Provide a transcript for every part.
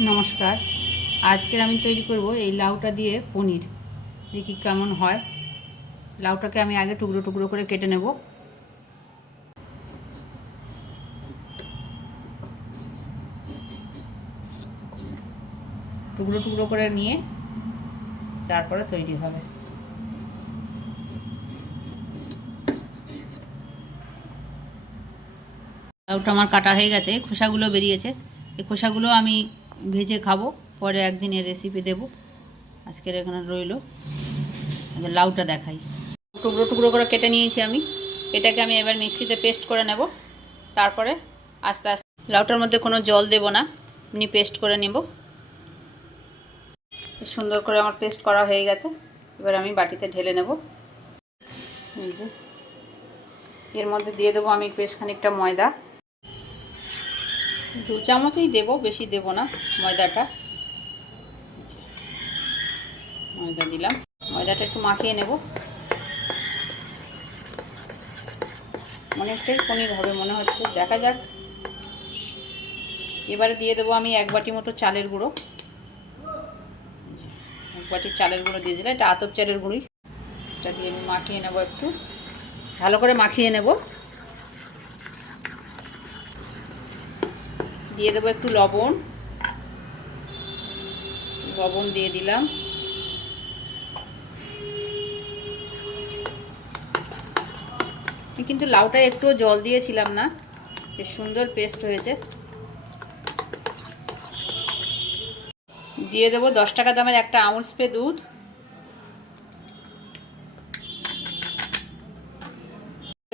নমস্কার। আজকের আমি তৈরি করব এই লাউটা দিয়ে পনির। দেখি কেমন হয়। লাউটাকে আমি আগে টুকরো টুকরো করে কেটে নেব। টুকরো টুকরো করে নিয়ে তারপরে তৈরি হবে। লাউটা আমার কাটা হয়ে গেছে, খোসাগুলো বেরিয়েছে। এই খোসাগুলো আমি ভেজে খাবো, পরে একদিনের রেসিপি দেব। আজকের এখানে রইল। এবার লাউটা দেখাই। টুকরো টুকরো করে কেটে নিয়েছি আমি। এটাকে আমি এবার মিক্সিতে পেস্ট করে নেব। তারপরে আস্তে আস্তে লাউটার মধ্যে কোনো জল দেব না, এমনি পেস্ট করে নেব। সুন্দর করে আমার পেস্ট করা হয়ে গেছে। এবার আমি বাটিতে ঢেলে নেব। এই যে এর মধ্যে দিয়ে দেবো আমি বেশ খানিকটা ময়দা। 2 চামচই দেব, বেশি দেব না ময়দাটা। ময়দা দিলাম, ময়দাটা একটু মাখিয়ে নেব। অনেকটাই পনির হবে মনে হচ্ছে, দেখা যাক। এবারে দিয়ে দেবো আমি 1 বাটি মতো চালের গুঁড়ো। 1 বাটি চালের গুঁড়ো দিয়ে দিলাম, এটা আতপ চালের গুঁড়ি। এটা দিয়ে আমি মাখিয়ে নেব, একটু ভালো করে মাখিয়ে নেব। দিয়ে দেবো একটু লবণ। লবণ দিয়ে দিলাম। কিন্তু লাউটা একটু জল দিয়েছিলাম না, বেশ সুন্দর পেস্ট হয়েছে। দিয়ে দেবো 10 টাকা দামের একটা আমুল স্প্রে দুধ।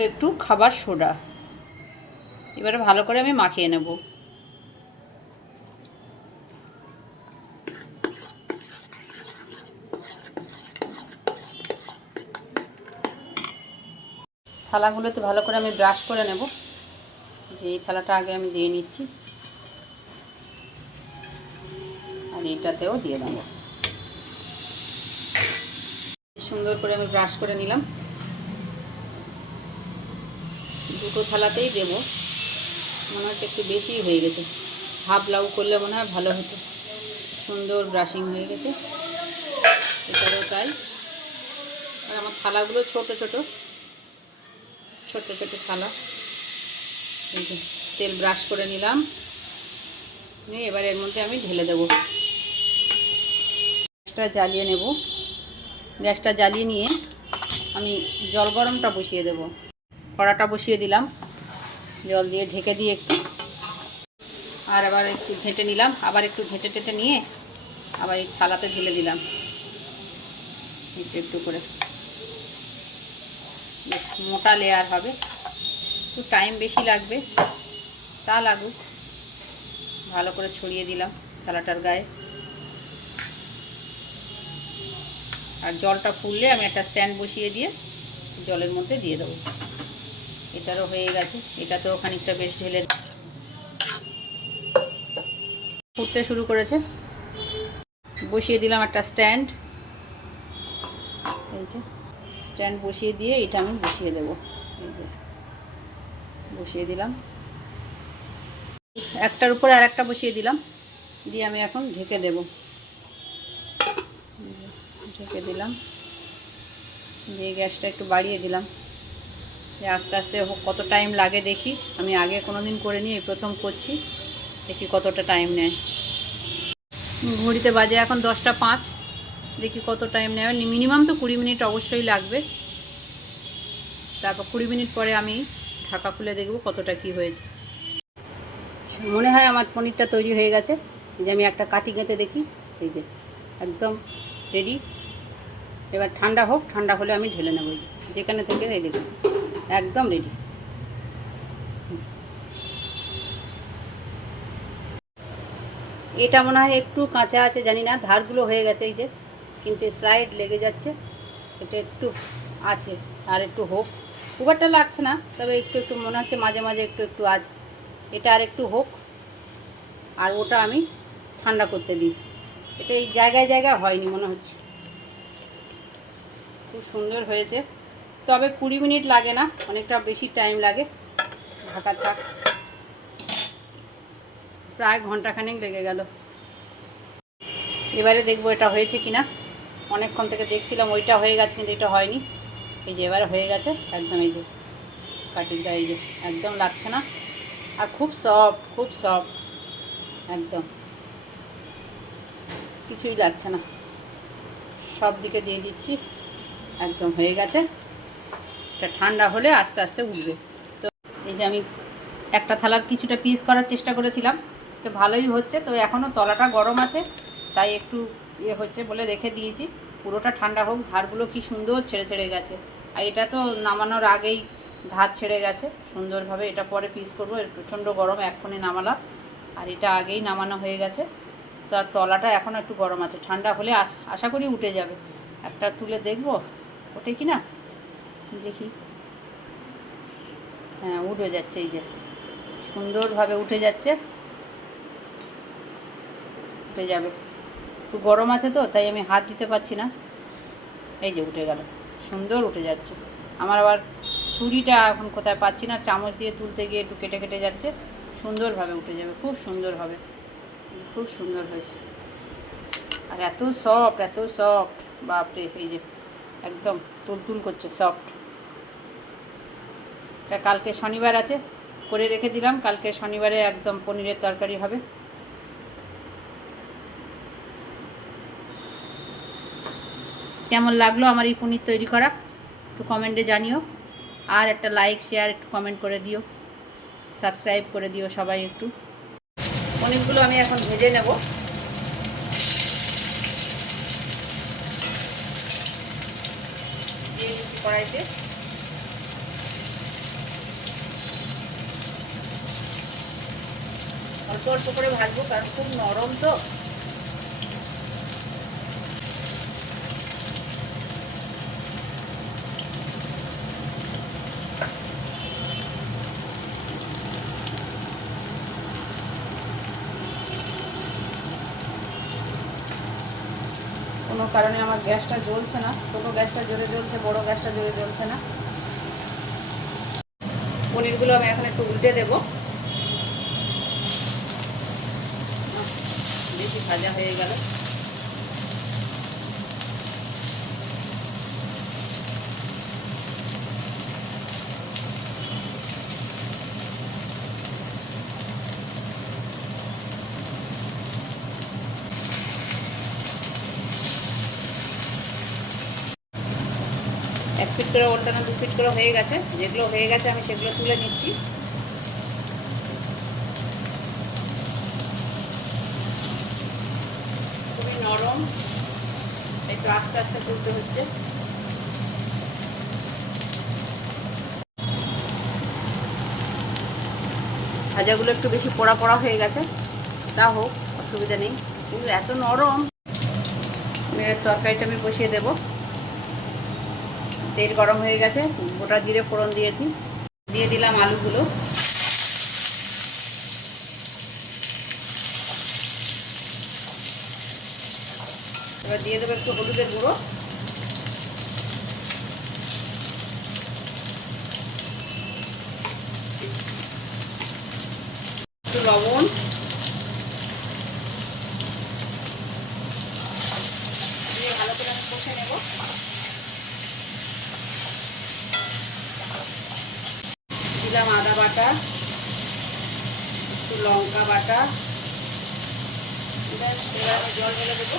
একটু খাবার সোডা। এবারে ভালো করে আমি মাখিয়ে নেব। থালাগুলোতে ভালো করে আমি ব্রাশ করে নেব। যে এই থালাটা আগে আমি দিয়ে নিচ্ছি, আর এটাতেও দিয়ে দেবো। সুন্দর করে আমি ব্রাশ করে নিলাম। দুটো থালাতেই দেব, মনে হচ্ছে একটু বেশি হয়ে গেছে। হাফ লাউ করলে মনে হয় ভালো হতো। সুন্দর ব্রাশিং হয়ে গেছে, এটারও তাই। আর আমার থালাগুলো ছোট ছোট ছোট ছোট থালা। তেল ব্রাশ করে নিলাম, নিয়ে এবার এর মধ্যে আমি ঢেলে দেবো। গ্যাসটা জ্বালিয়ে নেব। গ্যাসটা জ্বালিয়ে নিয়ে আমি জল গরমটা বসিয়ে দেব। কড়াটা বসিয়ে দিলাম, জল দিয়ে ঢেকে দিয়ে একটু, আর আবার একটু ঘেঁটে নিলাম। আবার একটু ঘেঁটে টেটে নিয়ে আবার এই থালাতে ঢেলে দিলাম একটু একটু করে। বেশ মোটা লেয়ার হবে, একটু টাইম বেশি লাগবে, তা লাগুক। ভালো করে ছড়িয়ে দিলাম থালাটার গায়ে। আর জলটা ফুললে আমি একটা স্ট্যান্ড বসিয়ে দিয়ে জলের মধ্যে দিয়ে দেবো। এটারও হয়ে গেছে, এটাতেও খানিকটা বেশ ঢেলে ফুটতে শুরু করেছে। বসিয়ে দিলাম একটা স্ট্যান্ড। এই যে স্ট্যান্ড বসিয়ে দিয়ে এটা আমি বসিয়ে দেবো। এই যে বসিয়ে দিলাম, একটার উপর আর একটা বসিয়ে দিলাম, দিয়ে আমি এখন ঢেকে দেব। ঢেকে দিলাম, দিয়ে গ্যাসটা একটু বাড়িয়ে দিলাম, যে আস্তে আস্তে কত টাইম লাগে দেখি। আমি আগে কোনো দিন করিনি, এই প্রথম করছি, দেখি কতটা টাইম নেয়। ঘড়িতে বাজে এখন 10টা 5। দেখি কত টাইম নেয়। মিনিমাম তো 20 মিনিট অবশ্যই লাগবে। তারপর 20 মিনিট পরে আমি ঢাকা খুলে দেখব কতটা কি হয়েছে। মনে হয় আমার পনিরটা তৈরি হয়ে গেছে। এই যে আমি একটা কাঠি গেঁথে দেখি, এই যে একদম রেডি। এবার ঠান্ডা হোক, ঠান্ডা হলে আমি ঢেলে নেব। এই যেখানে থেকে এই দেখুন একদম রেডি। এটা মনে হয় একটু কাঁচা আছে, জানি না, ধারগুলো হয়ে গেছে এই যে, কিন্তু স্লাইড লেগে যাচ্ছে। এটা একটু আছে, আর একটু হোক। খুব একটা লাগছে না, তবে একটু একটু মনে হচ্ছে মাঝে মাঝে একটু একটু আছে। এটা আর একটু হোক, আর ওটা আমি ঠান্ডা করতে দিই। এটা এই জায়গায় জায়গায় হয়নি মনে হচ্ছে। খুব সুন্দর হয়েছে, তবে 20 মিনিট লাগে না, অনেকটা বেশি টাইম লাগে। ঢাকা থাক, প্রায় ঘন্টাখানেক লেগে গেল। এবারে দেখবো এটা হয়েছে কিনা। অনেকক্ষণ থেকে দেখছিলাম ওইটা হয়ে গেছে, কিন্তু এটা হয়নি। এই যে এবারে হয়ে গেছে একদম। এই যে কাটিংটা এই যে একদম লাগছে না, আর খুব সফট, খুব সফট, একদম কিছুই লাগছে না। সব দিকে দিয়ে দিচ্ছি, একদম হয়ে গেছে। এটা ঠান্ডা হলে আস্তে আস্তে উঠবে। তো এই যে আমি একটা থালার কিছুটা পিস করার চেষ্টা করেছিলাম, তো ভালোই হচ্ছে। তো এখনও তলাটা গরম আছে, তাই একটু ইয়ে হচ্ছে বলে রেখে দিয়েছি। পুরোটা ঠান্ডা হোক। ধারগুলো কি সুন্দর ছেড়ে ছেড়ে গেছে, আর এটা তো নামানোর আগেই ধার ছেড়ে গেছে সুন্দরভাবে। এটা পরে পিস করবো, প্রচণ্ড গরম, এক্ষুনি নামালাম। আর এটা আগেই নামানো হয়ে গেছে। তো আর তলাটা এখনও একটু গরম আছে, ঠান্ডা হলে আশা করি উঠে যাবে। একটা তুলে দেখবো ওঠে কি না, দেখি। হ্যাঁ, উঠে যাচ্ছে, এই যে সুন্দরভাবে উঠে যাচ্ছে, উঠে যাবে। একটু গরম আছে তো, তাই আমি হাত দিতে পারছি না। এই যে উঠে গেল, সুন্দর উঠে যাচ্ছে। আমার আবার ছুরিটা এখন কোথায় পাচ্ছি না, চামচ দিয়ে তুলতে গিয়ে একটু কেটে কেটে যাচ্ছে। সুন্দরভাবে উঠে যাবে, খুব সুন্দর হবে, খুব সুন্দর হয়েছে। আর এত সফট, এত সফট, বাপরে। এই যে একদম তুলতুল করছে, সফট। এটা কালকে শনিবার আছে, করে রেখে দিলাম। কালকে শনিবারে একদম পনিরের তরকারি হবে। কেমন লাগলো আমার এই পনির তৈরি করা একটু কমেন্টে জানিও। আর একটা লাইক, শেয়ার, একটু কমেন্ট করে দিও, সাবস্ক্রাইব করে দিও সবাই একটু। পনিরগুলো আমি এখন ভেজে নেব। দিয়ে দিচ্ছি কড়াইতে। অল্প অল্প করে ভাজবো, কারণ খুব নরম তো। কোনো কারণে আমার গ্যাসটা জ্বলছে না, ছোটো গ্যাসটা জোরে জ্বলছে, বড় গ্যাসটা জোরে জ্বলছে না। পনিরগুলো আমি এখন একটু উল্টে দেবো। বেশি ভাজা হয়ে গেল। এক ফিট করে ওল্টানো, 2 ফিট করে হয়ে গেছে। যেগুলো হয়ে গেছে আমি সেগুলো তুলে নিচ্ছি। খুবই নরম, একটু আস্তে আস্তে তুলতে হচ্ছে। ভাজাগুলো একটু বেশি পোড়া পোড়া হয়ে গেছে, তা হোক, অসুবিধা নেই, কিন্তু এত নরম। পনিরের তরকারিটা আমি বসিয়ে দেবো। তেল গরম হয়ে গেছে, গোটা জিরে ফোড়ন দিয়েছি, দিয়ে দিলাম আলুগুলো। এবার দিয়ে দেবো একটু হলুদের গুঁড়ো, একটু লবণ, দিয়ে ভালো করে আমি কষে নেব। দিলাম আদা বাটা, একটু লঙ্কা বাটা, এবার আমি জল ঢেলে দেবো।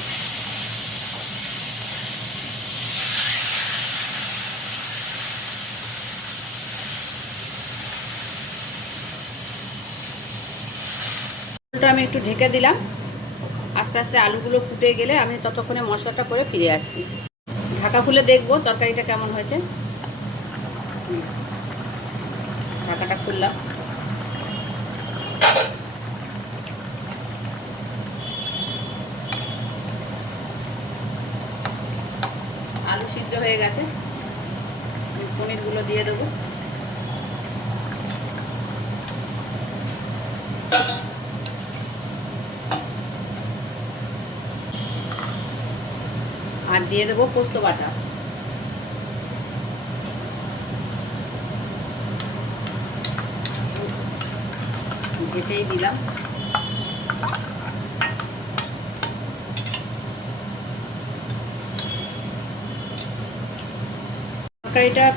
আমি একটু ঢেকে দিলাম। আস্তে আস্তে আলুগুলো ফুটে গেলে আমি ততক্ষণে মশলাটা করে ফিরে আসছি। ঢাকা খুলে দেখবো তরকারিটা কেমন হয়েছে। ঢাকাটা খুললাম। আলু সিদ্ধ হয়ে গেছে, পনিরগুলো দিয়ে দেবো। আর দিয়ে দেবো পোস্ত বাটা। ঘেটেই দিলাম। তরকারিটা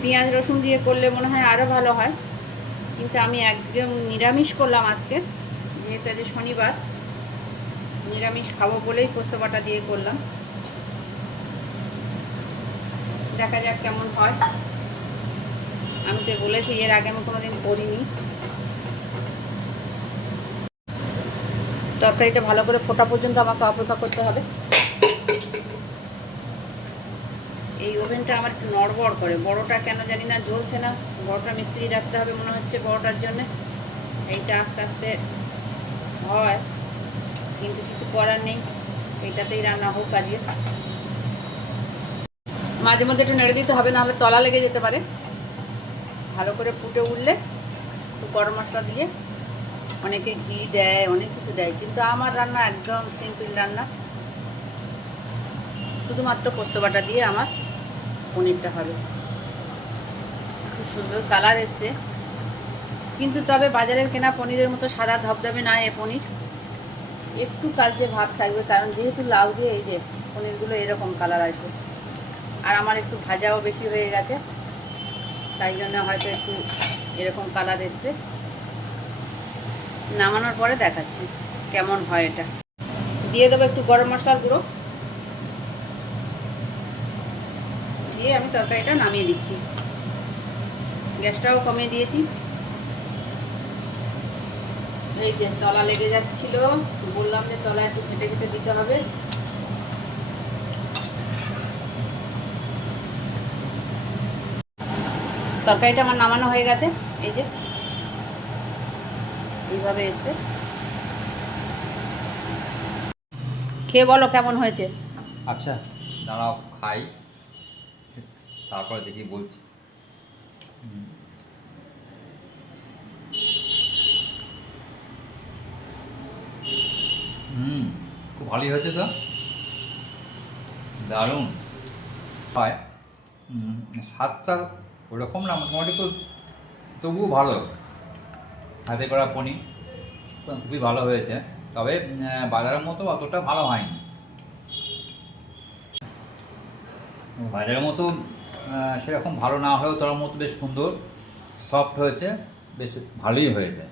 পেঁয়াজ রসুন দিয়ে করলে মনে হয় আরও ভালো হয়, কিন্তু আমি একদম নিরামিষ করলাম আজকে, যেহেতু আজ শনিবার, নিরামিষ খাবো বলেই পোস্ত বাটা দিয়ে করলাম। দেখা যাক কেমন হয়। আমি তো বলেছি এর আগে আমি কোনোদিন করিনি। তরকারিটা ভালো করে ফোটা পর্যন্ত আমাকে অপেক্ষা করতে হবে। এই ওভেনটা আমার একটু নড়বড় করে, বড়টা কেন জানি না জ্বলছে না। বড়টা মিস্ত্রি রাখতে হবে মনে হচ্ছে বড়টার জন্যে। এইটা আস্তে আস্তে হয়, কিন্তু কিছু করার নেই, এইটাতেই রান্না হোক আজকের। মাঝে মধ্যে একটু নেড়ে দিতে হবে, নাহলে তলা লেগে যেতে পারে। ভালো করে ফুটে উঠলে একটু গরম মশলা দিয়ে, অনেকে ঘি দেয়, অনেক কিছু দেয়, কিন্তু আমার রান্না একদম সিম্পল রান্না। শুধুমাত্র পোস্ত বাটা দিয়ে আমার পনিরটা হবে। খুব সুন্দর কালার এসছে, কিন্তু তবে বাজারের কেনা পনিরের মতো সাদা ধবধবে না এ পনির, একটু কালচে ভাব থাকবে, কারণ যেহেতু লাউ দিয়ে এই যে পনিরগুলো এরকম কালার আসবে। আর আমার একটু ভাজাও বেশি হয়ে গেছে, তাই জন্য হয়তো একটু এরকম কালার এসছে। নামানোর পরে দেখাচ্ছি কেমন হয়। এটা দিয়ে দেবো একটু গরম মশলার গুঁড়ো, দিয়ে আমি তরকারিটা নামিয়ে দিচ্ছি। গ্যাসটাও কমিয়ে দিয়েছি। এই যে তলা লেগে যাচ্ছিল, বললাম যে তলা একটু ঘেটে ঘেটে দিতে হবে। তরকারিটা আমার নামানো হয়ে গেছে, এই যে এইভাবে এসছে। খেয়ে বলো কেমন হয়েছে। আচ্ছা, দাঁড়াও খাই, তারপরে দেখি বলছি। খুব ভালোই হয়েছে তো, দারুণ হয়। স্বাদটা ওরকম না, মোটামুটি তো তবুও ভালো। হাতে করা পনির খুবই ভালো হয়েছে, তবে বাজারের মতো অতটা ভালো হয়নি। বাজারের মতো সেরকম ভালো না হলেও তার মতো বেশ সুন্দর সফট হয়েছে, বেশ ভালোই হয়েছে।